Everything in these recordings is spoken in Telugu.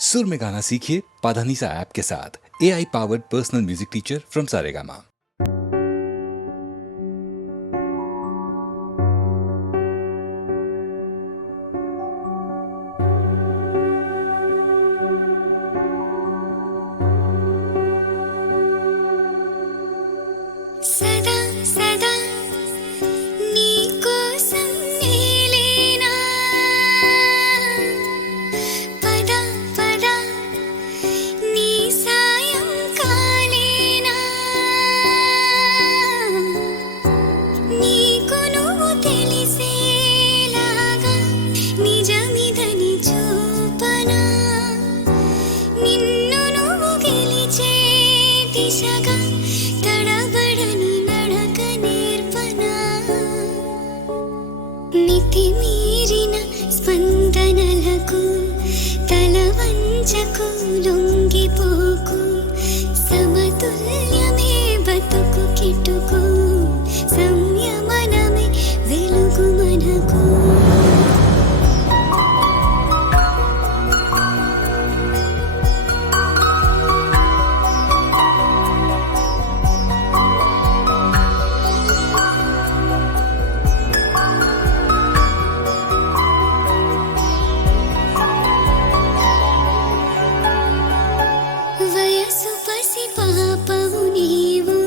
सुर में गाना सीखिए पाधानीसा ऐप के साथ। AI powered personal music teacher from Saregama. सदा सदा నీకోసం నేలేనా పద పద నీ సాయం కాలేనా నీకు నువ్వు తెలిసేలాగా నిజమిదని చూపనా నిన్ను నువ్వు గెలిచే దిశగా తడబడని నడక నేర్పనా మితిమీరిన స్పందనలకు తల వంచకు లొంగిపోకు సమతుల్యమే బతుకు కిటుకు సంయమనమే వెలుగు మనకు వయసు పసి పాపవు నీవు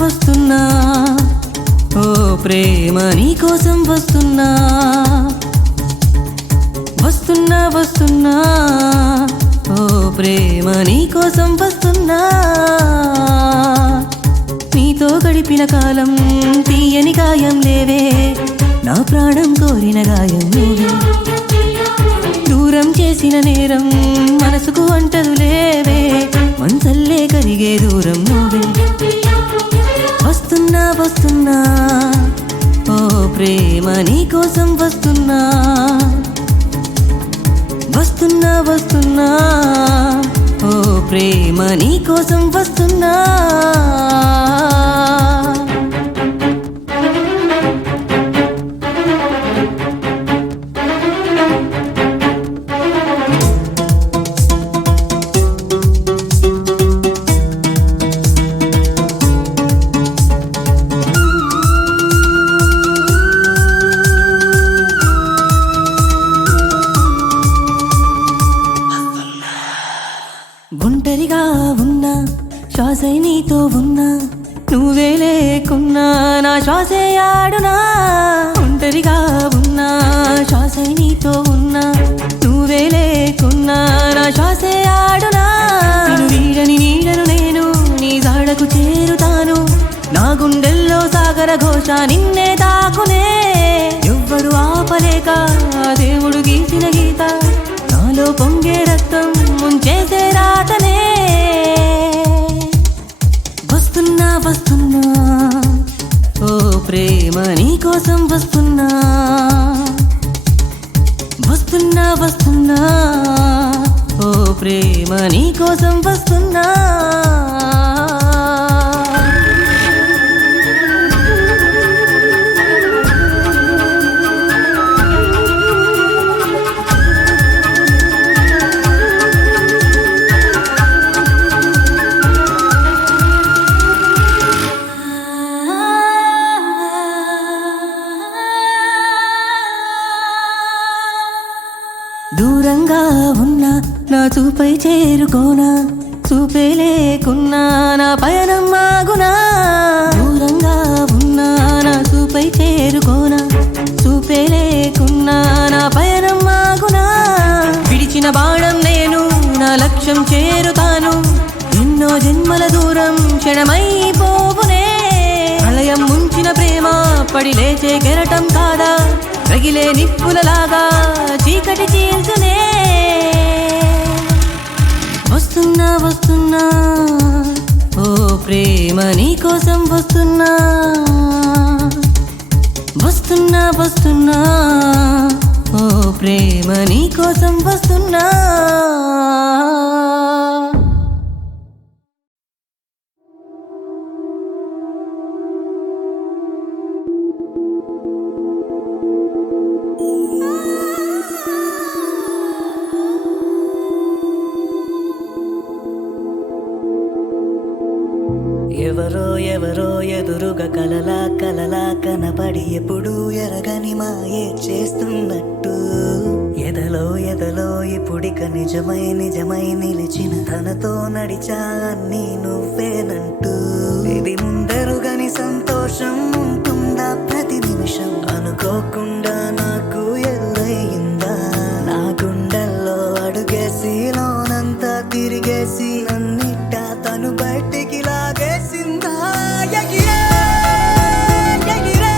వస్తున్నా ఓ ప్రేమ నీ కోసం వస్తున్నా వస్తున్నా వస్తున్నా ఓ ప్రేమ నీ కోసం వస్తున్నా నీతో గడిపిన కాలం తీయని గాయం లేవే నా ప్రాణం కోరిన గాయం నువ్వే దూరం చేసిన నేరం మనసుకు అంటదు లేవే మనసల్లే కరిగే దూరం నువ్వే వస్తున్నా వస్తున్నా ఓ ప్రేమ నీ కోసం వస్తున్నా వస్తున్నా వస్తున్నా ఓ ప్రేమ నీ కోసం వస్తున్నా ఒంటరిగా ఉన్నా శ్వాసై నీతో ఉన్నా నువ్వే లేకున్నా నా శ్వాసే ఆడునా ఒంటరిగా ఉన్నా శ్వాసై నీతో ఉన్నా నువ్వే లేకున్నా నా శ్వాసే ఆడునా నిన్ను వీడని నీడను నేను నీ జాడకు చేరుతాను నా గుండెల్లో సాగర ఘోష నిన్నే తాకునే ఎవ్వరు ఆపలేక దేవుడు గీసిన గీత నాలో పొంగే రక్తం ముంచేసే రాతనే వస్తున్నా వస్తున్నా ఓ ప్రేమ నీ కోసం వస్తున్నా వస్తున్నా వస్తున్నా ఓ ప్రేమ నీ కోసం వస్తున్నా దూరంగా ఉన్నా నా చూపై చేరుకోనా చూపే లేకున్నా నా పయనం ఆగునా దూరంగా ఉన్నా నా చూపై చేరుకోనా చూపే లేకున్నా నా పయనం ఆగునా విడిచిన బాణం నేను నా లక్ష్యం చేరుతాను ఎన్నో జన్మల దూరం క్షణమైపోవునే ప్రళయం ముంచిన ప్రేమ పడి లేచే కెరటం కాదా రగిలే నిప్పులలాగా చీకటి చీల్చునే వస్తున్నా వస్తున్నా ఓ ప్రేమ నీ కోసం వస్తున్నా వస్తున్నా వస్తున్నా ఓ ప్రేమ నీ కోసం వస్తున్నా ఎవరో ఎవరో ఎదురుగా కలలా కలలా కనబడి ఎప్పుడు ఎరగని మాయే చేస్తున్నట్టు ఎదలో ఎదలో ఇప్పుడిక నిజమై నిజమై నిలిచిన తనతో నడిచా అన్నీ నువ్వేనంటూ ఇది ముందరుగని సంతోషం ఉంటుందా ప్రతి నిమిషం అనుకోకుండా నాకు ఎదురయ్యిందా నా గుండెల్లో అడుగేసి లోనంతా తిరిగేసి నన్నిట్ట తను బయటికి లాగేసిందా ఎగిరే ఎగిరే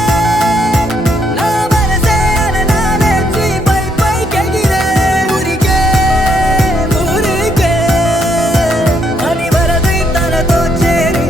నా మనసే అలలా లేచి పై పైకెగిరే ఊరికే ఊరికే అని వరదై తనతో చేరి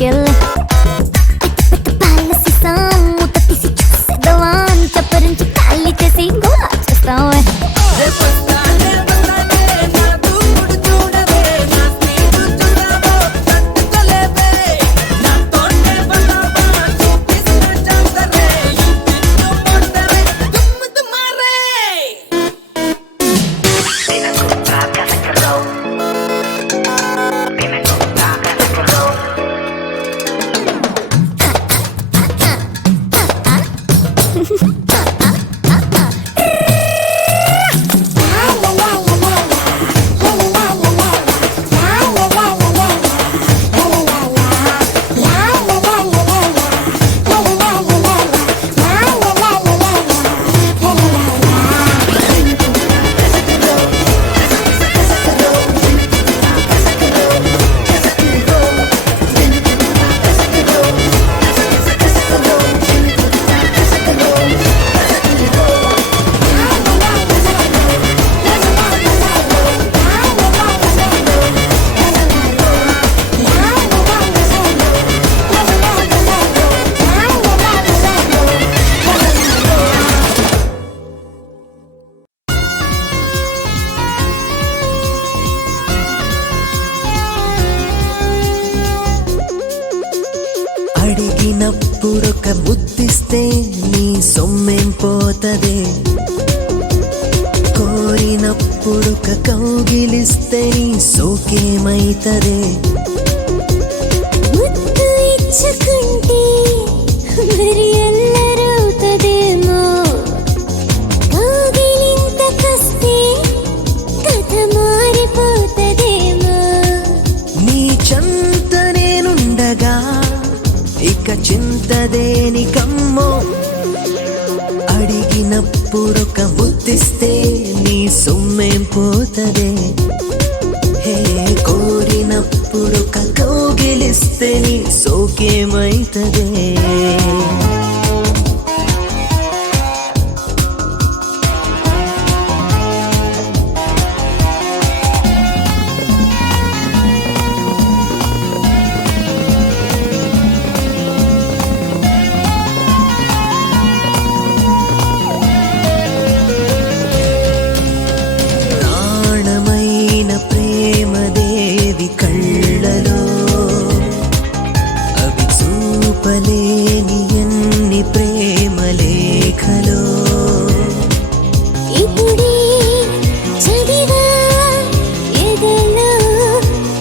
తీసుకెళ్ళే పాలసిసాం మూత తీసి చూసేదవా చప్పరించి ఖాళీ చేసి గోలా చేస్తావే అడిగినప్పుడొక బుద్ధిస్తే నీ సొమ్మేం పోతదే కోరినప్పుడొక కౌగిలిస్తే నీ సోకేమైతదే ముద్దు ఇచ్చుకుంటే మరి అల్లరవుతదేమో కౌగిలింతకొస్తే కథ మారిపోతదేమో నీ చెంత నేనుండగా ఇక చింతదేనికమ్మో అడిగినప్పుడొక బుద్ధిస్తే నీ సొమ్మేం పోతదే హే కోరినప్పుడొక కౌగిలిస్తే నీ సోకేమైతదే లేని ఎన్ని ప్రేమ లేఖలో ఇప్పుడే చదివా ఎదలో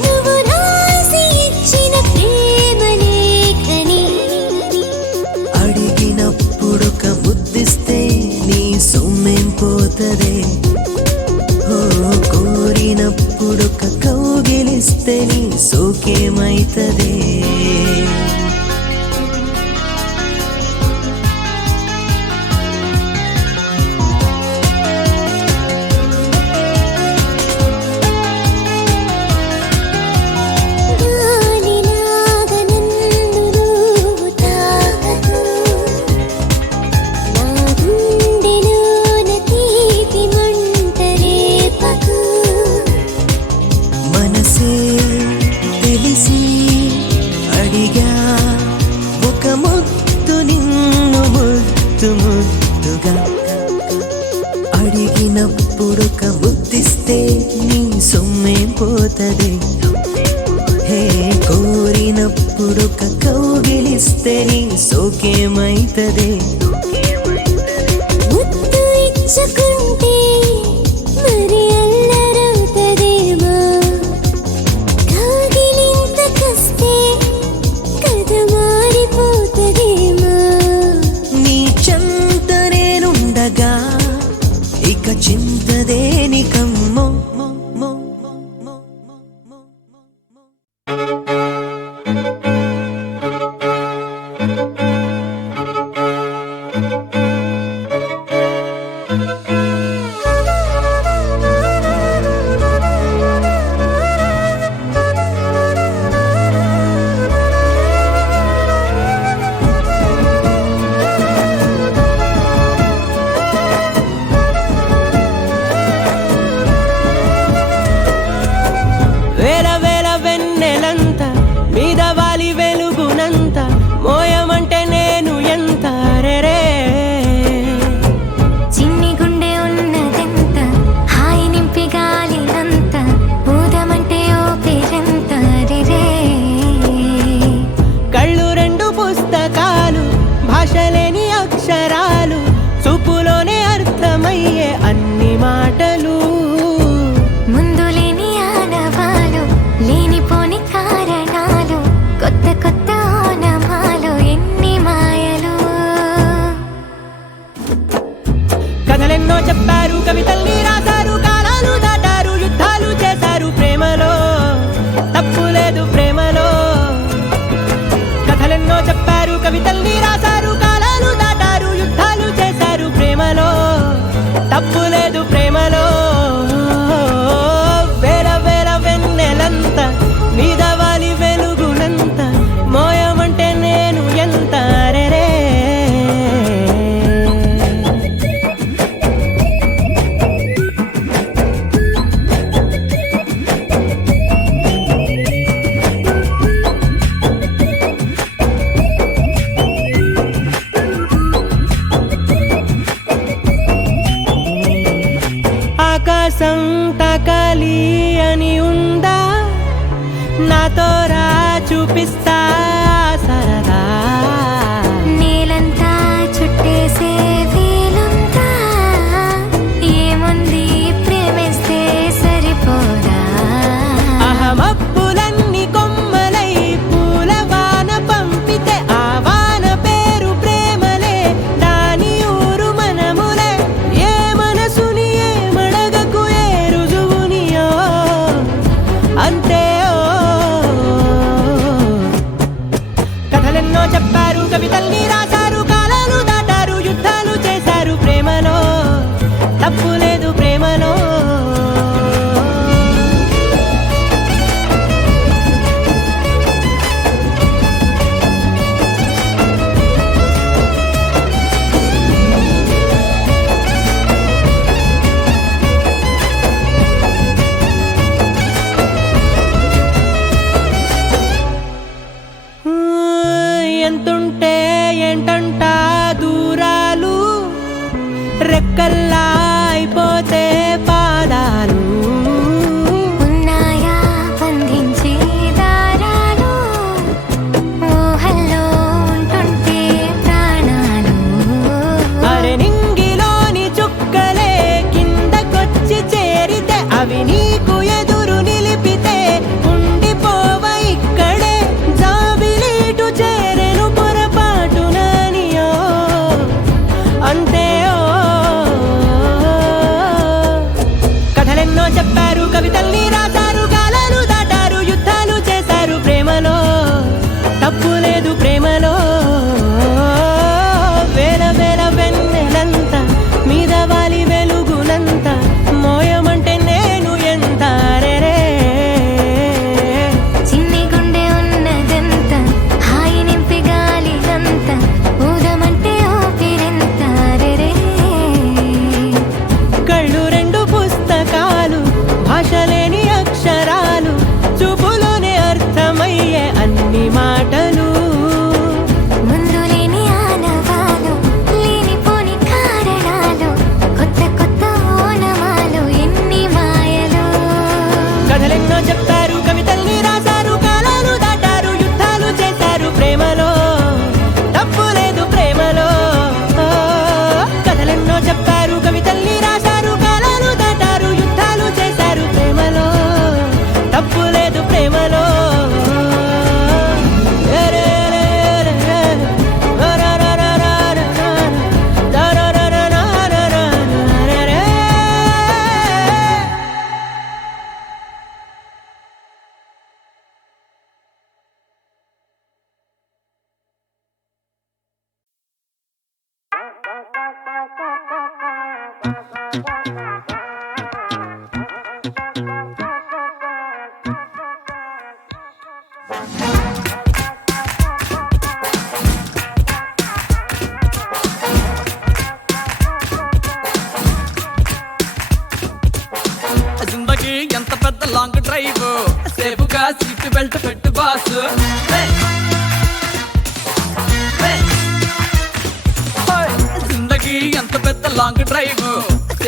నువ్వు రాసి ఇచ్చిన ప్రేమ లేఖని అడిగినప్పుడొక బుద్ధిస్తే నీ సొమ్మేం పోతదే ఓ కోరినప్పుడొక కౌగిలిస్తే నీ సోకేమైతదే తెలిసి అడిగా ఒక ముద్దు నిన్ను ముద్దు ముద్దుగా అడిగినప్పుడొక బుద్ధిస్తే నీ సొమ్మేం పోతదే హే కోరినప్పుడొక కౌగిలిస్తే నీ సోకేమైతదే ముద్దు ఇచ్చుకుంటే మరి అల్లరవుతదేమో కౌగిలింతకొస్తే కథ మారిపోతదేమో నీ చెంత నేనుండగా ఇక చింతదేనికమ్మో ఎంత మోయమంటే నేను ఎంత రే చిన్ని గుండె ఉన్నదెంత హాయి నింపి గాలినంత ఊదమంటే ఓపిరెంత రే కళ్ళు రెండు పుస్తకాలు భాషలేని అక్షరాలు చూపులోనే అర్థమయ్యే అన్ని మాటలు ముందు లేని ఆనవాలు లేనిపోని కారణాలు కొత్త కొత్త ఓనమాలు ఎన్ని మాయలు కథలెన్నో చెప్పారు కవితల్ని రాశారు కాలాలు దాటారు యుద్ధాలు చేశారు ప్రేమలో తప్పు లేదు ప్రేమలో కథలెన్నో చెప్పారు కవితల్ని రాశారు కాలాలు దాటారు యుద్ధాలు చేశారు ప్రేమలో తప్పు లేదు ప్రేమలో వేల వేల వెన్నెలంత నీదవాలి వెలుగునంత మోయమంటే నేను ఎంత రే ఆకాశం తాకాలి అని ఉందా నాతో రా చూపిస్తా సరదా నేలంతా చుట్టేసే వీలుంతా ఏముంది ప్రేమిస్తే సరిపోదా అహమప్పులన్నీ కొమ్మలై పూల వాన పంపితే ఆ వాన పేరు ప్రేమలే దాని ఊరు మనములే ఏ మనసుని ఏ మడగకు ఏ రుజువునియో అంతే కథలెన్నో చెప్పారు కవితల్ని రాశారు కాలాలు దాటారు యుద్ధాలు చేశారు ప్రేమలో తప్పు లేదు ప్రేమలో ఎంతుంటే ఏంటంట దూరాలు రెక్కల్లా అయిపోతే పాదాలు ఉన్నాయా బంధించే దారాలు ఊహల్లో ఉంటుంటే ప్రాణాలు అరె నింగిలోని చుక్కలే కిందకొచ్చి చేరితే అవి నీకు ఎదురు నిలిపితే ఉండిపోవ ఇక్కడే జాబిలీటు చేరెను పొరపాటుననియో అంతే కథలెన్నో చెప్పారు కవితల్ని రాశారు కాలాలు దాటారు యుద్ధాలు చేశారు ప్రేమలో తప్పు లేదు ప్రేమలో వేల వేల వెన్నెలంత మీద వాలి వెలుగునంత మోయమంటే నేను ఎంత రే చిన్ని గుండె ఉన్నదెంత హాయి నింపి గాలినంత ఊదమంటే ఓపిరెంత రే కళ్ళు రెండు పుస్తకాలు భాషలేని అక్షరాలు చూపులోనే అర్థమయ్యే అన్ని మాటలు ముందు లేని ఆనవాలు లేనిపోని కారణాలు కొత్త కొత్త ఓనమాలు ఎన్ని మాయలు కథలెన్నో చెప్పారు కవితల్ని రాశారు కాలాలు దాటారు యుద్ధాలు చేశారు ప్రేమలో తప్పు లేదు ప్రేమలో కథలెన్నో చెప్పారు కవితల్ని రాశారు కాలాలు దాటారు యుద్ధాలు చేశారు ప్రేమలో తప్పు లేదు ప్రేమలో జిందగీ ఎంత పెద్ద లాంగ్ డ్రైవ్ సేపుగా సీట్ బెల్ట్ పెట్టు బాస్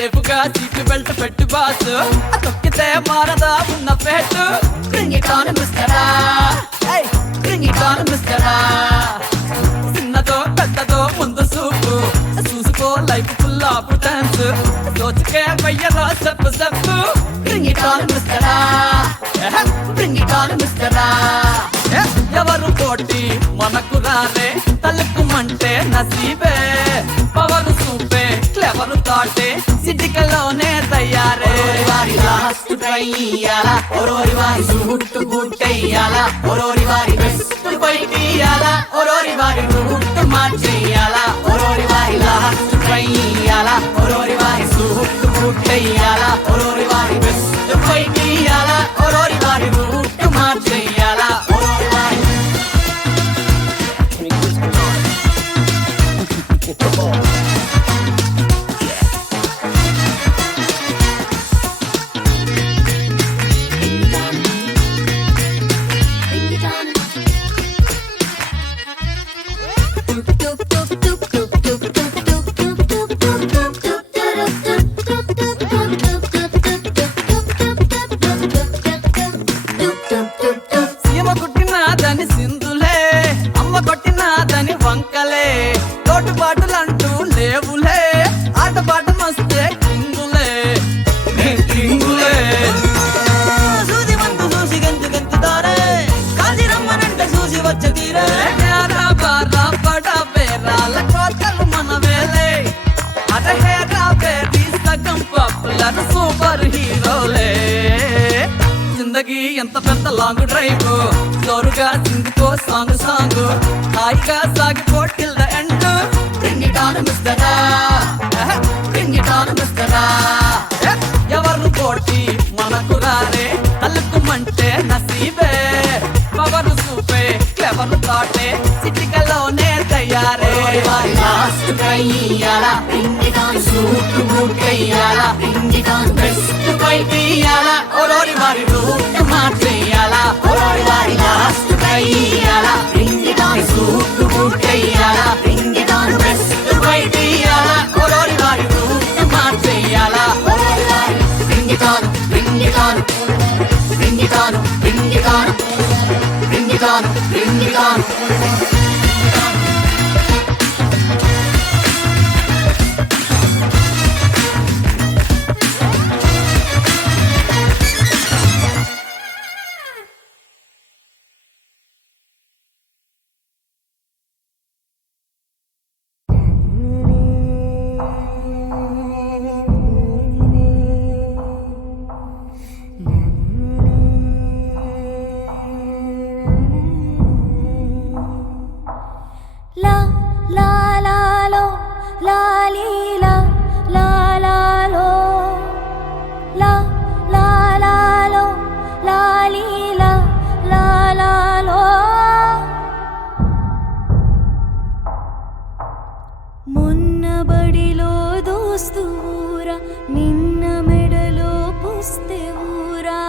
సేఫ్గా సీటు బెల్ట్ పెట్టు బాస్ తొక్కితే మారదా ఉన్న పెట్టు Bring it on మిస్టరా Hey Bring it on మిస్టరా చిన్నదో పెద్దదో ముందు సూపు చూసుకో లైఫ్ ఫుల్ ఆఫ్ డాన్స్ దోచుకే వయ్యరా step step Bring it on మిస్టరా Bring it on మిస్టరా ఎవరు పోటీ మనకు రాలే తలుకుమంటే నసీబే పవరు సూపే క్లెవరు తాటే సిటికలోనే తయారే వారి లాస్ట్ ట్రై ఇయ్యాలా ఓరోరి వారి సూట్ బూట్ అయ్యాలా ఓరోరి వారి బెస్ట్ బైక్ ఇయ్యాలా ఓరోరి వారి రూట్ మార్చేయాలా ఓరోరి వారి లాస్ట్ ట్రై ఇయ్యాలా ఓరోరి వారి సూట్ బూట్ అయ్యాలా ఓరోరి వారి బెస్ట్ బైక్ ఇయ్యాలా ఓరోరి వారి రూట్ మార్చేయాలా ఓరోరి వారి సీమ కుట్టినాదని సింధులే అమ్మ కొట్టినాదని వంకలే తోటుపాటులంటూ లేవులే ఆటపాట మస్తే కింగులే కింగులే సూది మందు చూసి గంతు గంతుతారే కాజీ రమ్మనంటే చూసి వచ్చే తీరే హేరా బారా బడా బేరాల కోతలు మన వేలే అట హేరా బేరీ సగం పాపులర్ సూపర్ హీరోలే జిందగీ ఎంత పెద్ద లాంగ్ డ్రైవ్ జోరుగా సింగికో సాంగ్ సాంగ్ హాయిగా సాగిపో till the end Bring it on మిస్టరా Bring it on మిస్టరా ఎవరు పోటీ మనకు రారే తలుకుమంటే నసీబే పవరు సూపే క్లెవరు తాటే సిటికలోనే తయారే వారి లాస్ట్ ట్రై ఇయ్యాలా Bring it on suit boot అయ్యాలా Bring it on best bike ఇయ్యాలా ఓరోరి వారి రూట్ మార్చేయాలా ఓరోరి వారి లాస్ట్ ట్రై ఇయ్యాలా Bring it on suit boot అయ్యాలా Bring it on best bike ఇయ్యాలా ఓరోరి వారి రూట్ మార్చేయాలా ఓరోరి వారి Bring it on Bring it on Bring it on Bring it on Bring it on Bring it on La la la lo, la li la, la la lo, la la la lo, la li la, la la lo. మొన్న బడిలో దోస్తూరా నిన్న మెడలో పుస్తే ఊరా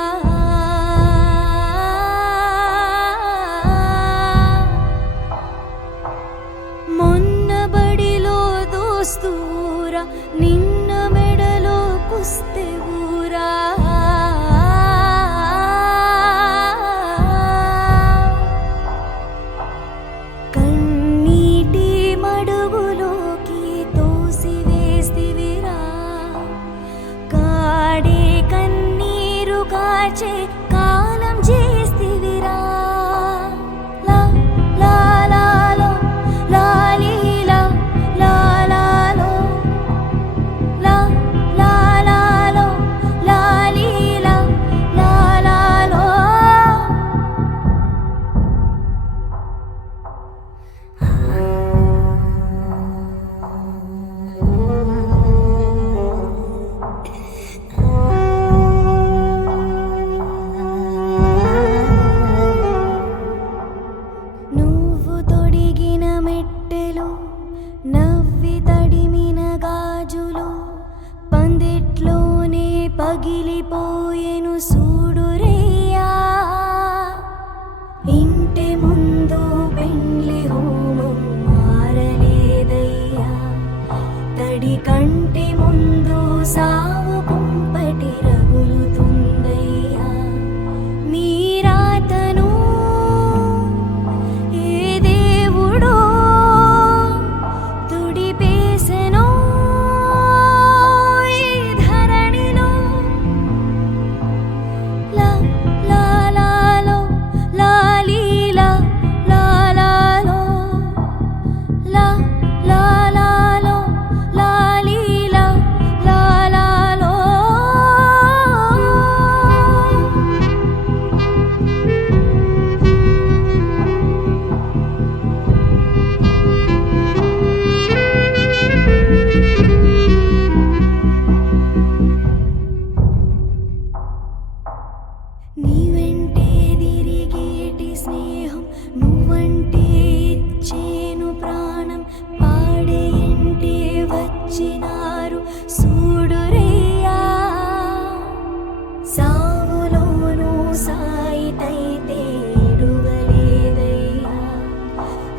మొన్న బడిలో దోస్తూరా నిన్న మెడలో పుస్తే ఊరా కన్నీటి మడుగులోకి తోసివేస్తివిరా కాడే కన్నీరు కాచే కాలం చేస్తివిరా లా లా లా లో లా లీ లా లా లా లో లా లా లా లో లా లీ లా లా లా లో నువ్వు తొడిగిన మెట్టెలు నవ్వి తడిమిన గాజులు పందిట్లోనే పగిలిపోయెను సూడురేయా ఇంటి ముందు పెండ్లి హోమం మారలేదయ్యా తడి కంటి ముందు సా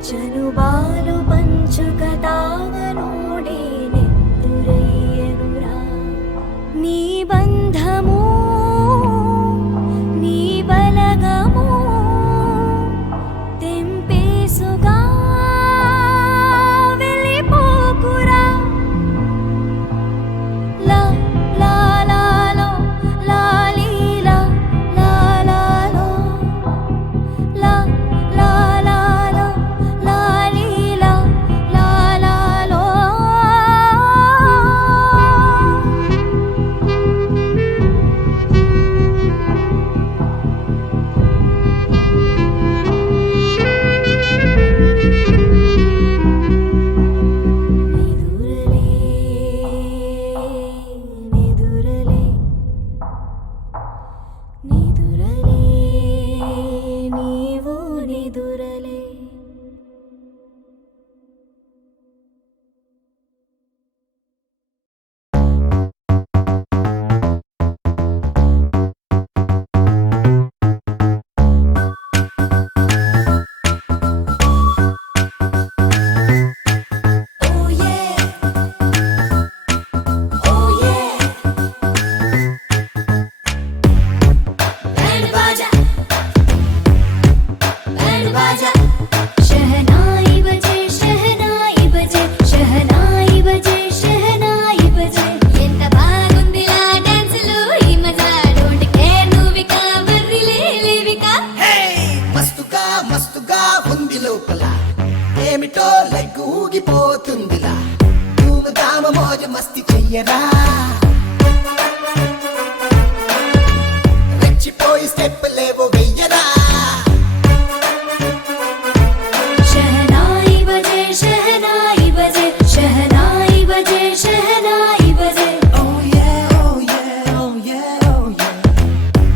చనుబాలు పంచుక తాగనోడే నెత్తురయ్యనురా నీ బంధము నీ బలగము తెంపేసుగా వెళ్ళిపోకురా లా లా లాలో లాలీలా లాలాలో లా లా లాలో లాలీలా లాలాలో నిదురలే నిదురలే నీవు నిదురలే Oh yeah Oh yeah band बाजा शहनाई बजे शहनाई बजे शहनाई बजे शहनाई बजे ఎంత బాగుందిలా డాన్సులు ఈ మజా డోంట్ కేర్ నువ్విక వర్రిలే లేవిక మస్తుగా మస్తుగా ఉంది లోపల ఏమిటో లెగ్గు ఊగిపోతుందిలా ధూము ధామ మోజ మస్తి చెయ్యరా రెచ్చిపోయి స్టెప్ లేవో వెయ్యరా शहनाई बजे शहनाई बजे शहनाई बजे शहनाई बजे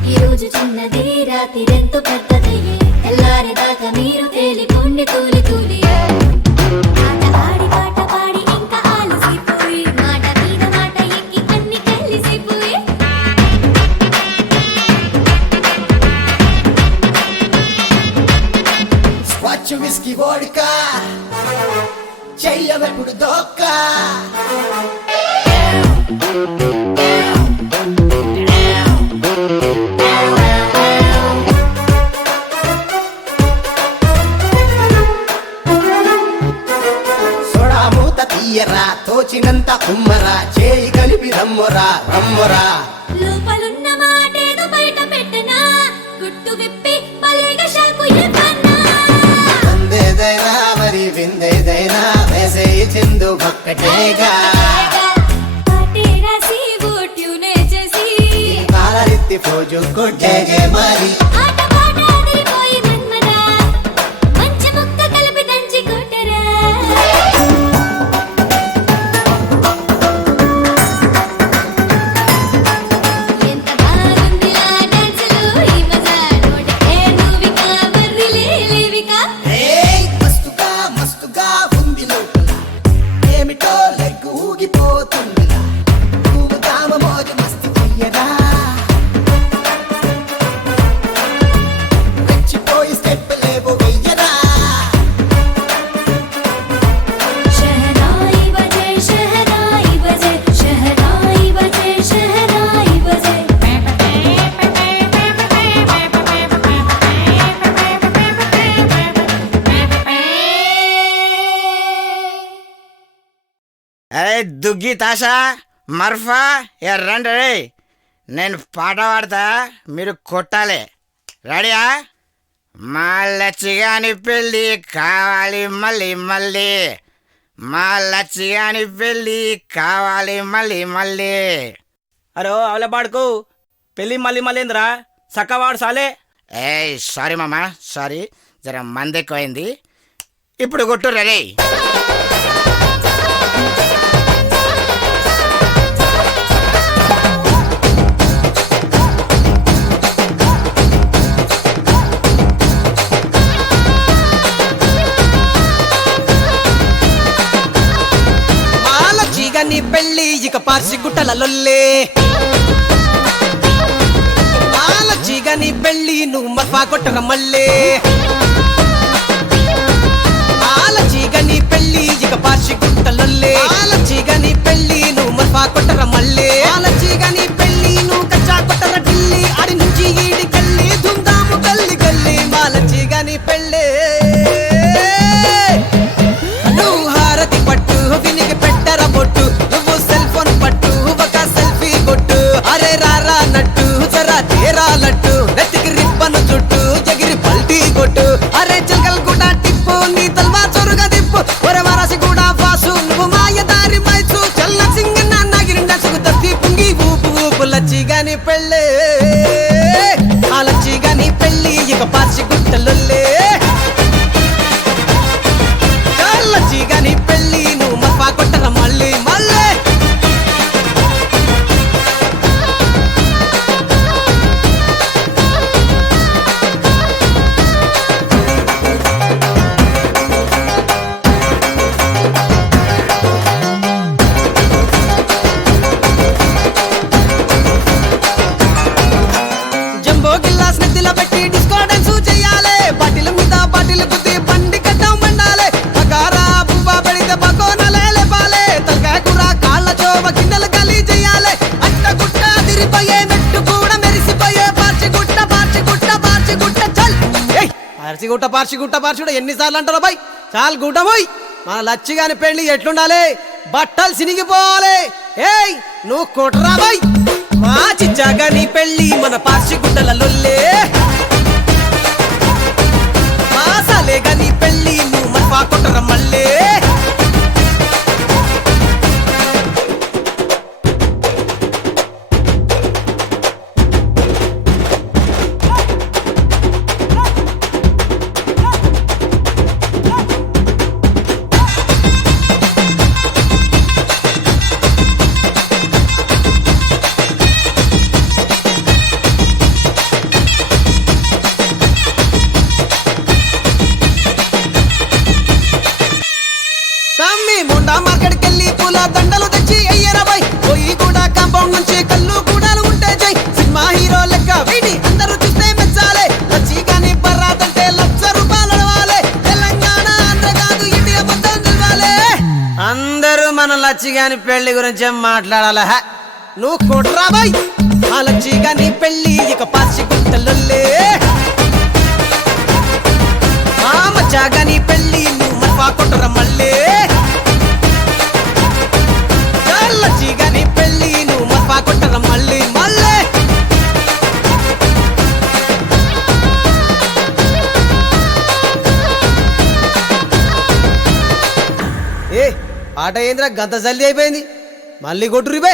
ఈ రోజు చిన్నది రాత్రిరెంతో పెద్దదయ్యే తెల్లారేదాకా మీరు తేలిపోండి తూలి తూలి ఆట ఆడి పాట పాడి ఇంకా ఆలసిపోయి మాట మీద మాట ఎక్కి అన్ని కలిసిపోయి స్కాచ్ విస్కీ వోడ్కా చెయ్యవెప్పుడు దోక్క సోడా మూత తీయరా తోచినంత కుమ్మరా చేయి కలిపి రమ్మరా రమ్మరా లోపలున్న మాటేదో బయట పెట్టనా గుట్టు విప్పి పలేగా షాకు ఇవ్వనా అందేదైనా మరి విందేదైనా వేసేయి చిందు ఒక్కటేగా పాటే రాసి ఓట్యూనే చేసి కాలరెత్తి పోజు కొట్టేగే మరి ఆట పాట అదిరిపోయి మన్మరా మంచి ముక్క కలిపి దంచి కొట్టరా ఎంత బాగుందిలా డాన్సులు ఈ మజా డోంట్ కేర్ నువ్విక వర్రిలే లేవిక ఏయ్ మస్తుగా మస్తుగా ఉంది లోపల ఏమిటో లెగ్గు ఊగిపోతుందిలా ధూము ధామ మోజ మస్తి చెయ్యరా రెచ్చిపోయి స్టెప్ లేవో వెయ్యరా शहनाई बजे शहनाई बजे शहनाई बजे शहनाई बजे అరే దుగ్గి తాషా మర్ఫా రండి రే నేను పాట పాడతా మీరు కొట్టాలి రెడీయా మా లచ్చిగాని పెళ్ళి కావాలి మళ్ళీ మళ్ళీ మా లచ్చిగాని పెళ్ళి కావాలి మళ్ళీ మళ్ళీ అరో అవలే పాడుకు పెళ్ళి మళ్ళీ మళ్ళీ ఏందిరా సక్కవాడు సాలే ఏయ్ సారీ మామా సారీ జర మంది ఎక్కువైంది ఇప్పుడు కొట్టు రే నీ పెళ్ళి ఇక పార్సి గుట్టల లొల్లే నీ పెళ్ళి నువ్వు మర్ఫా కొట్టక మళ్ళీ పార్చిగుట్ట ఎన్నిసార్లు అంటారో బాయ్ చాలు గుట్ట పోయి మన లచ్చి గాని పెళ్లి ఎట్లుండాలి బట్టలు సినిగిపోవాలి ఏయ్ నువ్వు కొట్టరా బాయ్ మా చిచ్చాగా నీ పెళ్లి మన పార్చిగుట్టల లొల్లే మా సాలేగా నీ పెళ్లి నువ్వు మన కొట్టర మళ్ళీ మొండా మార్కెట్కి వెళ్ళి పూల దండలు తెచ్చి అయ్యరా బాయ్ పోయి కూడా కాంపౌండ్ నుంచి కళ్ళు కూడా ఉంటే జై సినిమా హీరో లెక్క వీడి అందరూ చూస్తే మెచ్చాలే లచ్చి గాని బర్రాదంటే ₹1,00,000 అడవాలే తెలంగాణ ఆంధ్ర కాదు ఇండియా మొత్తం తెలవాలే అందరూ మన లచ్చి గాని పెళ్లి గురించి మాట్లాడాల నువ్వు కొట్రా బాయ్ ఆ లచ్చి గాని పెళ్లి ఇక పార్చిగుట్టలొల్లే మా మచ్చా గాని పెళ్లి నువ్వు మన కొట్టర మళ్ళీ లచ్చిగాని పెళ్లి నువ్వు మఫా కొట్టర మళ్ళీ మళ్ళీ ఏ ఆట ఏంద్రా గంత జల్దీ అయిపోయింది మళ్ళీ కొట్టురి బే